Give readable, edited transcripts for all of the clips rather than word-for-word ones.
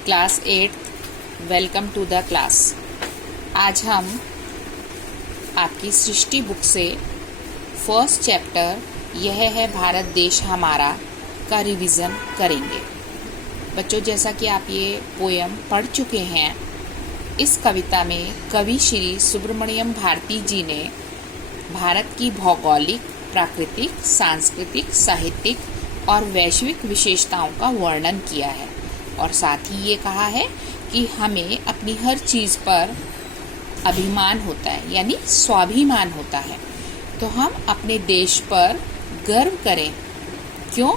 Class 8 welcome to the class. आज हम आपकी सृष्टि बुक से फर्स्ट चैप्टर यह है भारत देश हमारा का रिवीजन करेंगे। बच्चों, जैसा कि आप ये पोयम पढ़ चुके हैं, इस कविता में कवि श्री सुब्रमण्यम भारती जी ने भारत की भौगोलिक, प्राकृतिक, सांस्कृतिक, साहित्यिक और वैश्विक विशेषताओं का वर्णन किया है और साथ ही ये कहा है कि हमें अपनी हर चीज़ पर अभिमान होता है, यानी स्वाभिमान होता है। तो हम अपने देश पर गर्व करें। क्यों?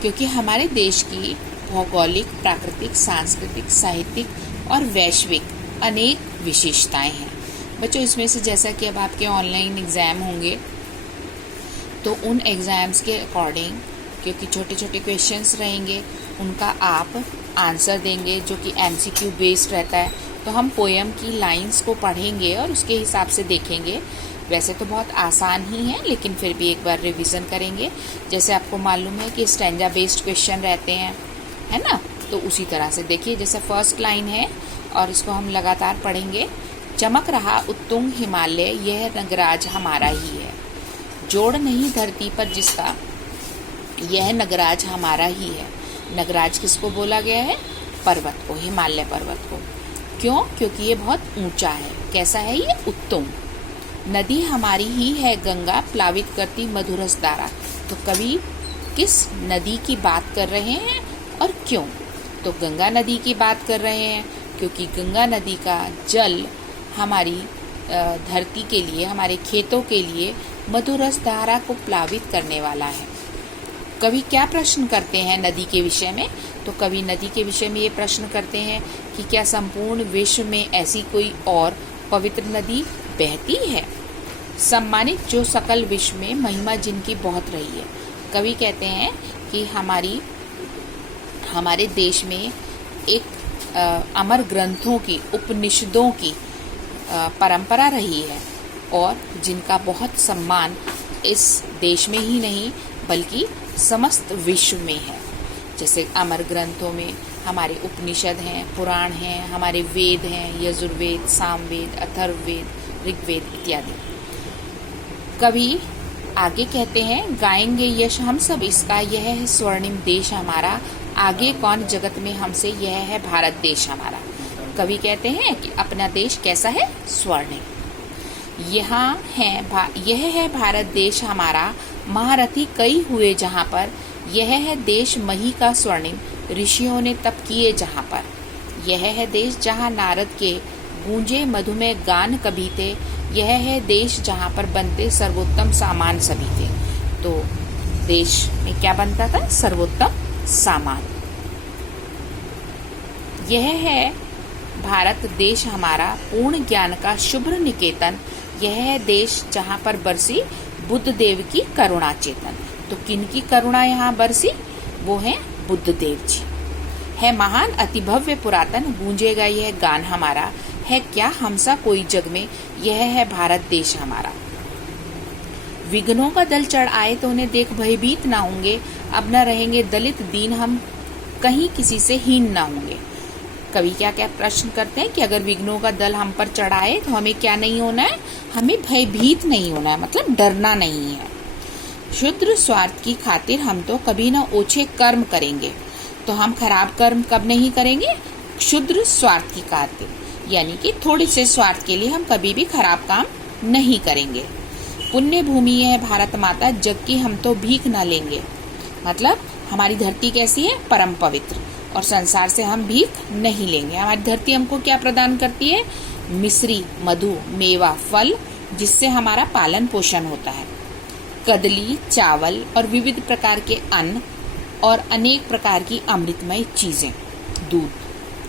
क्योंकि हमारे देश की भौगोलिक, प्राकृतिक, सांस्कृतिक, साहित्यिक और वैश्विक अनेक विशेषताएं हैं। बच्चों, इसमें से जैसा कि अब आपके ऑनलाइन एग्ज़ाम होंगे तो उन एग्ज़ाम्स के अकॉर्डिंग, क्योंकि छोटे छोटे क्वेश्चंस रहेंगे, उनका आप आंसर देंगे जो कि MCQ बेस्ड रहता है। तो हम पोएम की लाइंस को पढ़ेंगे और उसके हिसाब से देखेंगे। वैसे तो बहुत आसान ही है, लेकिन फिर भी एक बार रिवीजन करेंगे। जैसे आपको मालूम है कि स्टैंजा बेस्ड क्वेश्चन रहते हैं, है ना? तो उसी तरह से देखिए, जैसे फर्स्ट लाइन है और इसको हम लगातार पढ़ेंगे। चमक रहा उत्तुंग हिमालय, यह नगराज हमारा ही है। जोड़ नहीं धरती पर जिसका, यह नगराज हमारा ही है। नगराज किसको बोला गया है? पर्वत को, हिमालय पर्वत को। क्यों? क्योंकि ये बहुत ऊंचा है। कैसा है ये? उत्तुंग। नदी हमारी ही है गंगा, प्लावित करती मधुरस धारा। तो कवि किस नदी की बात कर रहे हैं और क्यों? तो गंगा नदी की बात कर रहे हैं, क्योंकि गंगा नदी का जल हमारी धरती के लिए, हमारे खेतों के लिए मधुरस धारा को प्लावित करने वाला है। कवि क्या प्रश्न करते हैं नदी के विषय में? तो कवि नदी के विषय में ये प्रश्न करते हैं कि क्या संपूर्ण विश्व में ऐसी कोई और पवित्र नदी बहती है? सम्मानित जो सकल विश्व में, महिमा जिनकी बहुत रही है। कवि कहते हैं कि हमारे देश में एक अमर ग्रंथों की, उपनिषदों की परंपरा रही है और जिनका बहुत सम्मान इस देश में ही नहीं बल्कि समस्त विश्व में है। जैसे अमर ग्रंथों में हमारे उपनिषद हैं, पुराण हैं, हमारे वेद हैं, यजुर्वेद, सामवेद, अथर्ववेद, ऋग्वेद इत्यादि। कवि आगे कहते हैं, गाएंगे यश हम सब इसका, यह है स्वर्णिम देश हमारा, आगे कौन जगत में हमसे, यह है भारत देश हमारा। कवि कहते हैं कि अपना देश कैसा है? स्वर्णिम। यह है भारत देश हमारा, महारथी कई हुए जहाँ पर, यह है देश मही का स्वर्णिम, ऋषियों ने तप किए जहाँ पर। यह है देश जहाँ नारद के गूंजे मधुमेह गान कभी थे, यह है देश जहाँ पर बनते सर्वोत्तम सामान सभी थे। तो देश में क्या बनता था? सर्वोत्तम सामान। यह है भारत देश हमारा, पूर्ण ज्ञान का शुभ्र निकेतन, यह है देश जहाँ पर बरसी बुद्ध देव की करुणा चेतन। तो किन की करुणा यहाँ बरसी? वो है बुद्ध देव जी। है महान अति भव्य पुरातन, गूंजेगा यह गान हमारा, है क्या हमसा कोई जग में, यह है भारत देश हमारा। विघ्नों का दल चढ़ आए तो उन्हें देख भयभीत ना होंगे, अब न रहेंगे दलित दीन, हम कहीं किसी से हीन ना होंगे। कवि क्या क्या प्रश्न करते हैं कि अगर विघ्नों का दल हम पर चढ़ाए तो हमें क्या नहीं होना है? हमें भयभीत नहीं होना है, मतलब डरना नहीं है। शुद्र स्वार्थ की खातिर हम तो कभी ना ओछे कर्म करेंगे। तो हम खराब कर्म कब नहीं करेंगे? शुद्र स्वार्थ की खातिर, यानी कि थोड़े से स्वार्थ के लिए हम कभी भी खराब काम नहीं करेंगे। पुण्य भूमि है भारत माता, जग की हम तो भीख ना लेंगे। मतलब हमारी धरती कैसी है? परम पवित्र, और संसार से हम भीख नहीं लेंगे। हमारी धरती हमको क्या प्रदान करती है? मिश्री, मधु, मेवा, फल, जिससे हमारा पालन पोषण होता है। कदली, चावल और विविध प्रकार के अन्न और अनेक प्रकार की अमृतमय चीजें, दूध,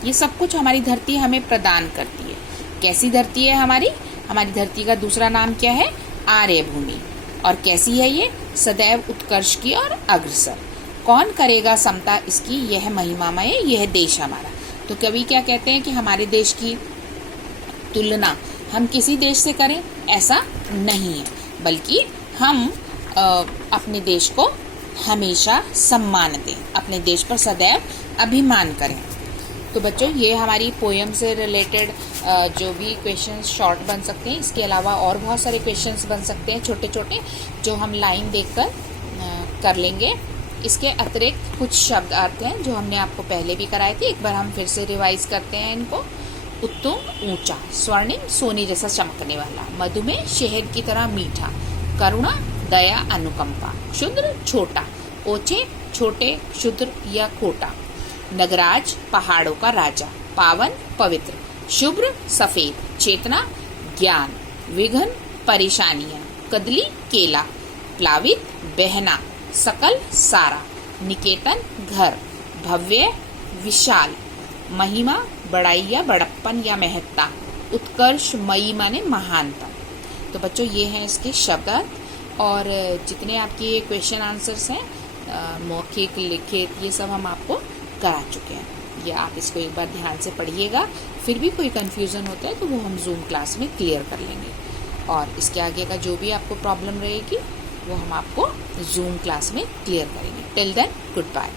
ये सब कुछ हमारी धरती हमें प्रदान करती है। कैसी धरती है हमारी? हमारी धरती का दूसरा नाम क्या है? आर्य भूमि। और कैसी है ये? सदैव उत्कर्ष की और अग्रसर। कौन करेगा समता इसकी, यह महिमामय, यह देश हमारा। तो कवि क्या कहते हैं कि हमारे देश की तुलना हम किसी देश से करें, ऐसा नहीं है, बल्कि हम अपने देश को हमेशा सम्मान दें, अपने देश पर सदैव अभिमान करें। तो बच्चों ये हमारी पोएम से रिलेटेड जो भी क्वेश्चंस शॉर्ट बन सकते हैं, इसके अलावा और बहुत सारे क्वेश्चंस बन सकते हैं छोटे छोटे, जो हम लाइन देखकर कर लेंगे। इसके अतिरिक्त कुछ शब्द अर्थ हैं जो हमने आपको पहले भी कराए थे, एक बार हम फिर से रिवाइज करते हैं इनको। उत्तुंग ऊंचा, स्वर्णिम सोने जैसा चमकने वाला, मधुमेह शहद की तरह मीठा, करुणा दया अनुकंपा, क्षुद्र छोटा, ओछे छोटे क्षुद्र या खोटा, नगराज पहाड़ों का राजा, पावन पवित्र, शुभ्र सफेद, चेतना ज्ञान, विघ्न परेशानियां, कदली केला, प्लावित बहना, सकल सारा, निकेतन घर, भव्य विशाल, महिमा बड़ाई या बड़प्पन या महत्ता, उत्कर्ष मई माने महानता। तो बच्चों ये हैं इसके शब्द अर्थ, और जितने आपके ये क्वेश्चन आंसर्स हैं मौखिक लिखित ये सब हम आपको करा चुके हैं। ये आप इसको एक बार ध्यान से पढ़िएगा, फिर भी कोई कन्फ्यूज़न होता है तो वो हम जूम क्लास में क्लियर कर लेंगे, और इसके आगे का जो भी आपको प्रॉब्लम रहेगी वो हम आपको जूम क्लास में क्लियर करेंगे। Till then good bye.